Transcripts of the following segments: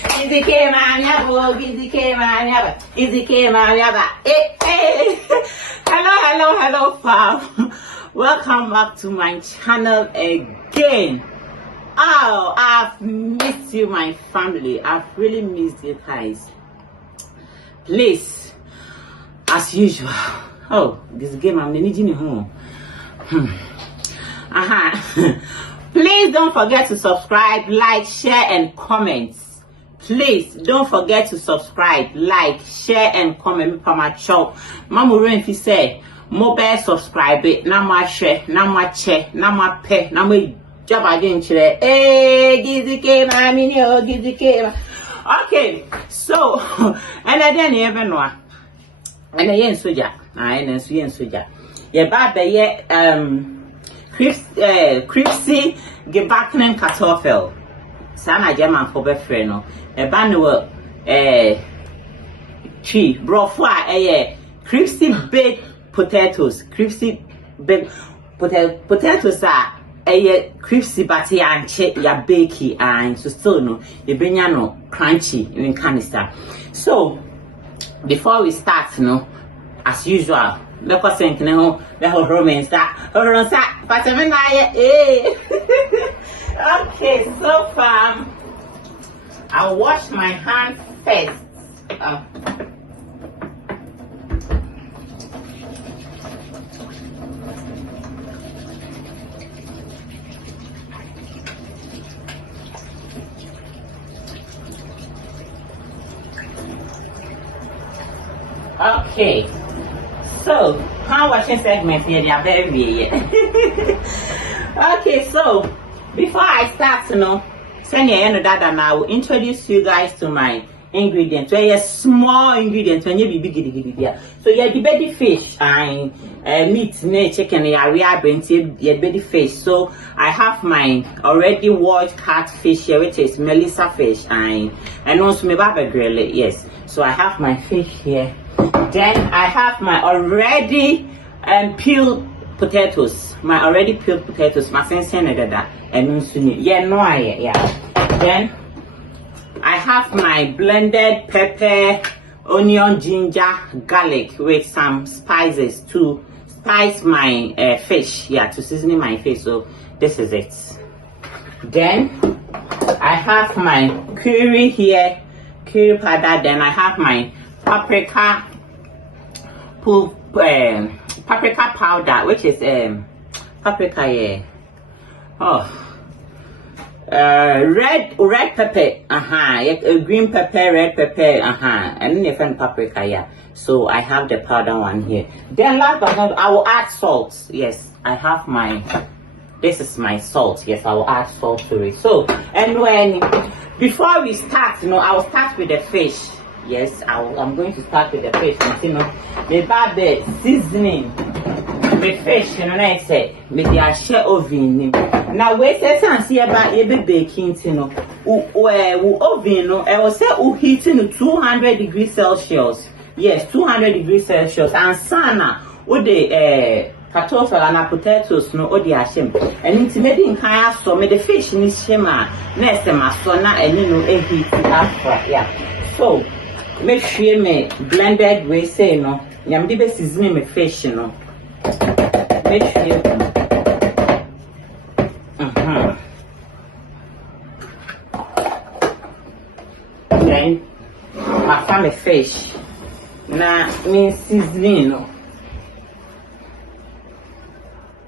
Easy came on yaba, easy came on yaba, easy came on yaba. Hey. Hello, fam. Welcome back to my channel again. Oh, I've missed you, my family. I've really missed you guys. Please, as usual. Oh, this game I'm managing home. Please don't forget to subscribe, like, share, and comment. Please don't forget to subscribe, like, share, and comment. My channel. Mama Renfi say, mobile subscribe it. Na ma share, na ma che, na ma pe, na ma job again chile. Hey, gizi ke ma minyo, gizi ke. Okay, so and then even know. And yen soja, and yen soja. Ye baba ye Cripsy gebackenen kartoffel. Sana German for befriend no. E banwe tree brofwa Cripsy baked potatoes. Cripsy baked potatoes are crispy but ya bakey and so still no you bring no crunchy in canister. So before we start, as usual, let us think now the whole romance that but okay, so far I'll wash my hands first. Okay, so hand washing segment here, they are very weird. Okay, so before I start, send your end that and I will introduce you guys to my ingredients. Where small ingredients when you be big. So you have the baby fish and meat, chicken, we are bring your baby fish. So I have my already washed catfish here, which is Melissa fish, and also my baba grill. Yes, so I have my fish here. Then I have my already peeled potatoes. My already peeled potatoes. My sense and then I have my blended pepper, onion, ginger, garlic with some spices to spice my fish. To season my fish. So this is it. Then I have my curry here, curry powder. Then I have my paprika powder, which is paprika, red pepper, green pepper, red pepper, and then different paprika, So I have the powder one here. Then last but not, I will add salt. Yes, I have this is my salt. Yes, I will add salt to it. So, and before we start, I will start with the fish. Yes, I'm going to start with the fish. The bad seasoning. The fish, I said, with the share oven. Now, wait a second, see about your baking, oven, I will say, heating 200 degrees Celsius. Yes, 200 degrees Celsius. And sana, the kartoffel and potatoes, the ashim. And it's made in kaya, so the fish in shema, next masona, and a heat after. So, make sure me blended way say yam the best seasoning me fish make sure then I found a fish na me seasoning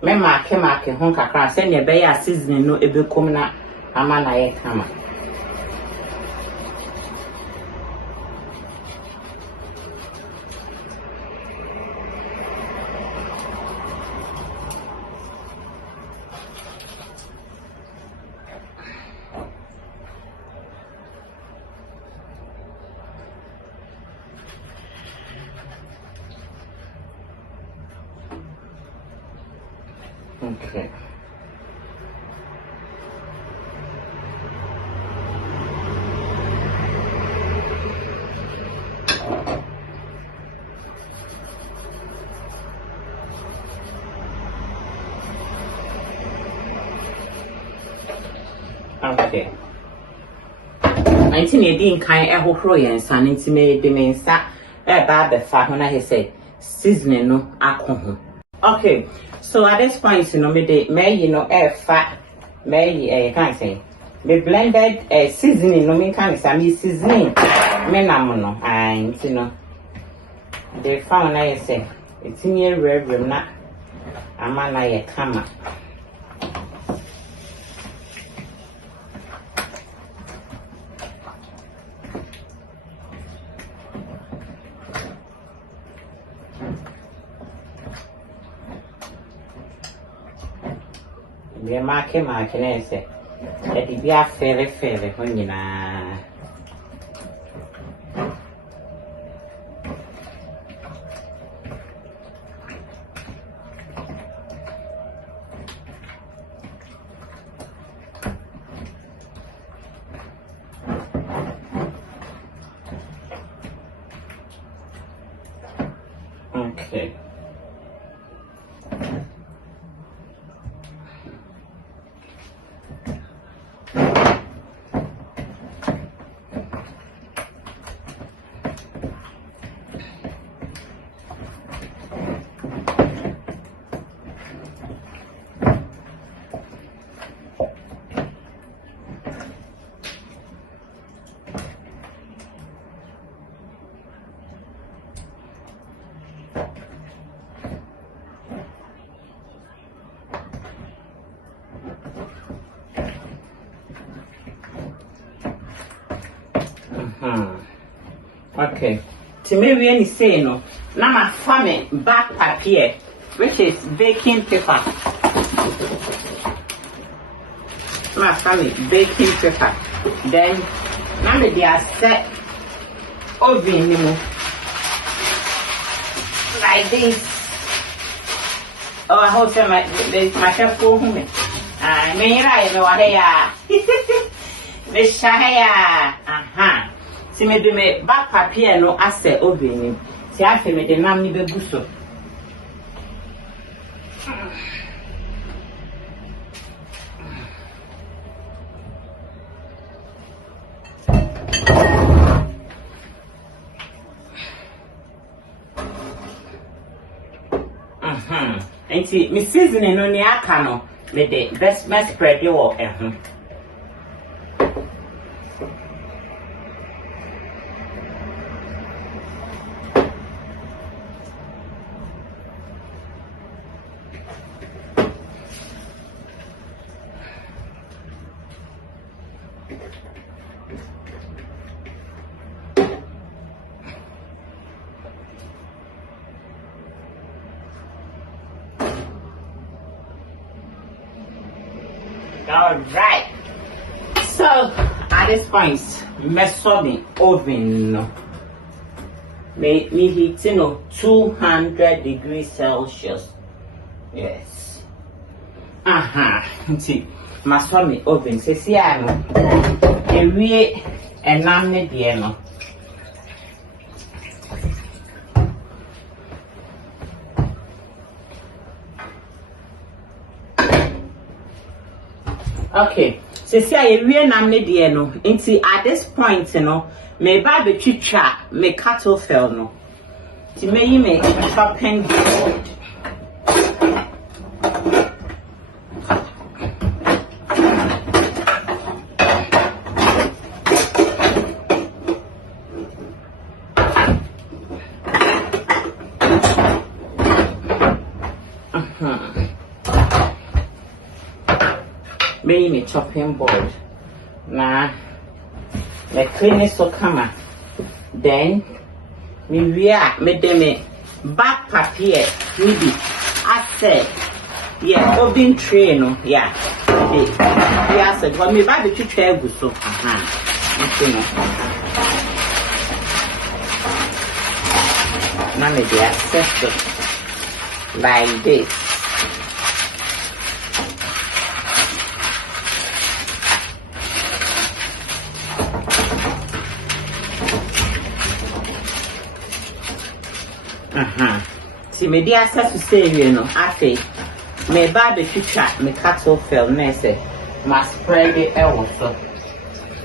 me mark hon kakra send your be seasoning no ebe kom na ama na ye kama. Okay. Okay. Anti ne di nkan ehoro yen san nti me de me nsa ba be fa ho na he say seasoning no akọ. Okay, so at this point, me fa me can't say me blended seasoning no me can't say me seasoning me nam no and the found I say it's in your room na amana ye kama. The market I say that it be a fair when you know. Okay. Okay. To me, we say no. Now my family back papier, which is baking paper. My family baking paper. Then now they are set oven like this. Oh, I hope my chef go home. Me right no here. Me shaya. Aha. Si me do me back papier no ase obini. Si afi me de nam ni begu so. Enti me seasoning no ni aka no me de best spread wo ehun. All right. So at this point, me oven me heat 200 degrees Celsius. Yes. See, me oven. See, I know. Ewie enam ne die no. Okay, so see I we nam ne die no. Nti at this point me ba be twitwa me cattle fell no. Ti me yi me chopping board. Me chopping board. Nah, me clean it so come. Then me back papier. Maybe I said, yeah, oven tray no, yeah. Okay, yeah, I said, well, me buy the two tray so. Now me they access it like this. See me dey access to say afe me ba be twitwa me cattle fell na say must spread it also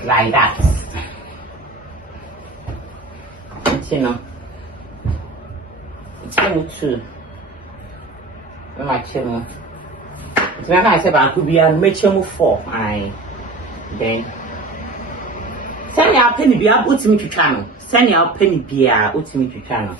like that. you know. It's too. My chemo. It's not I said I could be a chemo 4. Then send your penny be up to me to channel. Send your penny be up to me to channel.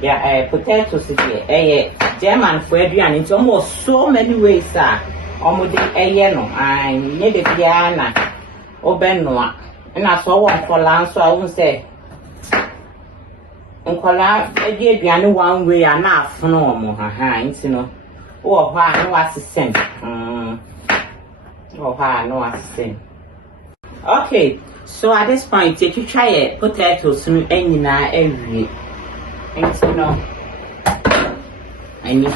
Yeah, potatoes here. German for Adrian. It's almost so many ways, sir. Almost a yellow. I need a piano. Oh, Benoit. And I saw one for land, so I won't say. Uncle, I gave you one way enough for no more hands, you know. Oh, why no assistant? Oh, why no assistant? Okay, so at this point, if you try it, potatoes, any now every. And you know, any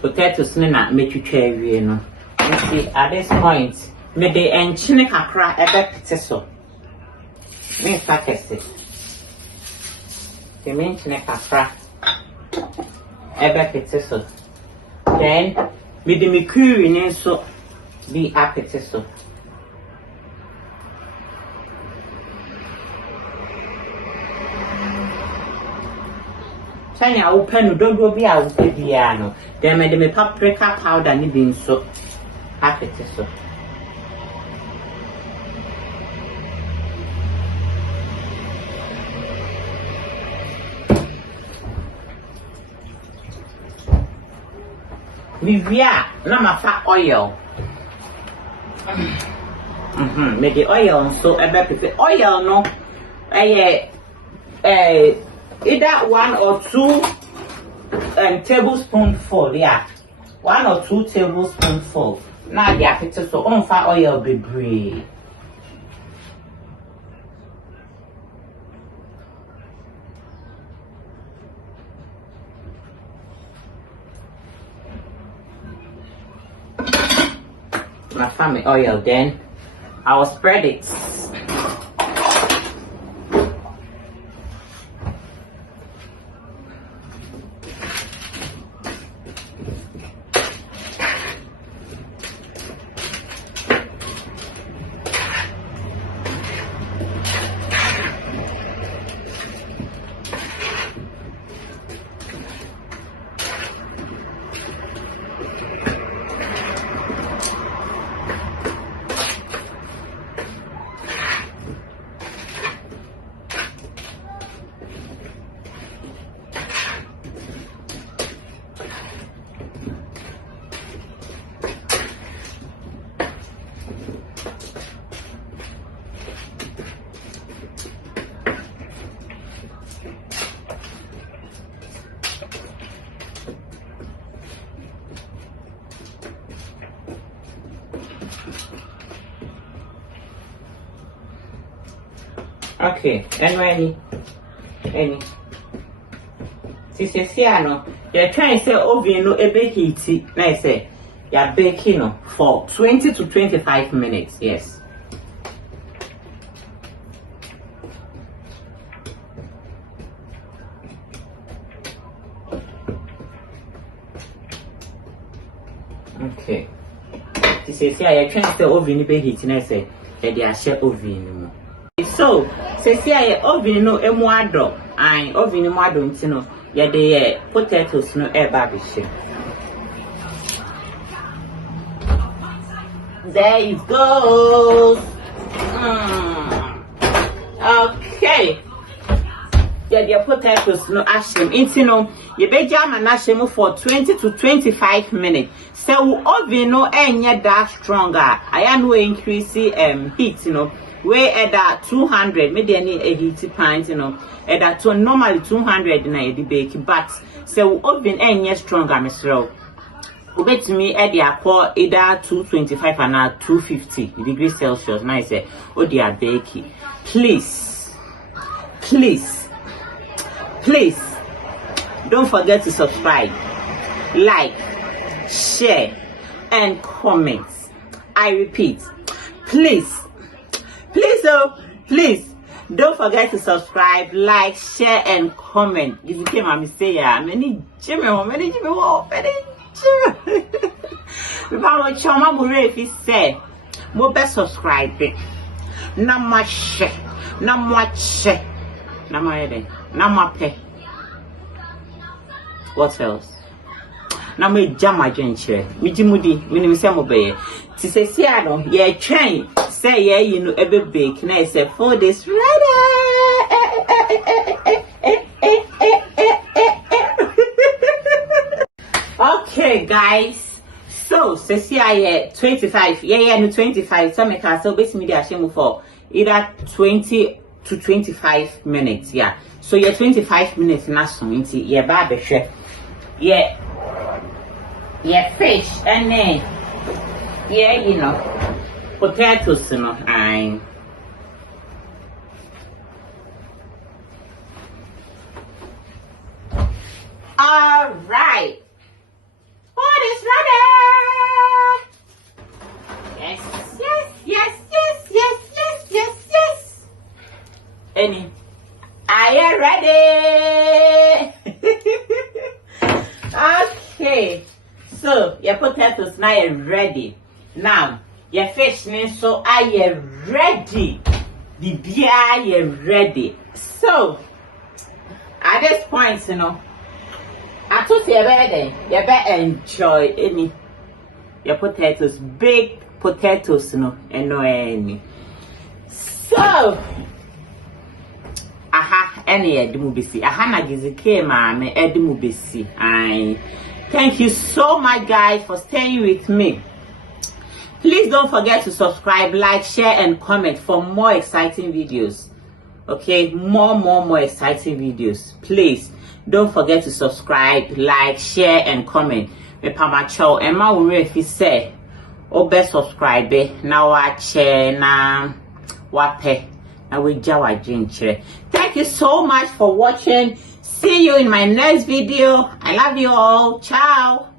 potatoes na make you try you know. You see at this point, me the enchine kakra ebe piteso. Me focus it. The enchine kakra ebe piteso. Then me the me curry ne so be apiteso. Tanya open don't be out piano. Then made me paprika powder ni bean so happy so. Vivia na mafa oil. Make the oil so a better oil no. Either 1 or 2 tablespoonful, yeah. 1 or 2 tablespoonful. Now the picture so on fat oil be brave. My family oil then I will spread it. Okay, and any. See, no. You're trying to say oven no ebe heat. Nice say. You're baking no for 20 to 25 minutes. Yes. Okay. See, you're trying to say oven ebe heat. Nice say. They are share oven. So, say oven no emuado, and oven emuado ntino, ya de potatoes no babish. There it goes. Okay. Yeah, the potatoes no ashim. Intino, you be jam and ashim for 20 to 25 minutes. So oven no enya that stronger. I am no increase heat, you know. We at that 200, maybe any a heaty pint, you know, at that to normally 200 in a bake, but so oven any stronger, Mr. Obey to me at the aqua either 225 and 250 degrees Celsius. And I say, oh, dear, baking. Please, don't forget to subscribe, like, share, and comment. I repeat, please, Don't forget to subscribe, like, share, and comment. If you came and say, yeah, many Jimmy. If I were Choma Mure, if he said, more best subscribe. Not much, not much, not much, what else? Now me jam my drencher. Me jimudi, me say mo be. Ti say no, ye train. Say yeah, you know, every bake. Now say 4 days ready. Okay, guys. So, say 25. Yeah, no 25. So me can so basically I shame for either 20 to 25 minutes. Yeah. So yeah, 25 minutes na so nti yeah ba be hwe. Yeah, fish and then yeah, you know, potatoes, you know, and all right, food is ready. Yes. Any, are you ready? Okay, so your potatoes now are ready. Now your fish so are you ready? The beer are ready. So at this point, you know, I told you better enjoy any your potatoes, big potatoes, you know, and no any. So any edumubisi na gizike mame edumubisi. I thank you so much, guys, for staying with me. Please don't forget to subscribe, like, share, and comment for more exciting videos. Okay, more exciting videos. Please don't forget to subscribe, like, share, and comment. Me pamacho Emma will if you say best subscribe now watch na wape. Thank you so much for watching. See you in my next video. I love you all. Ciao.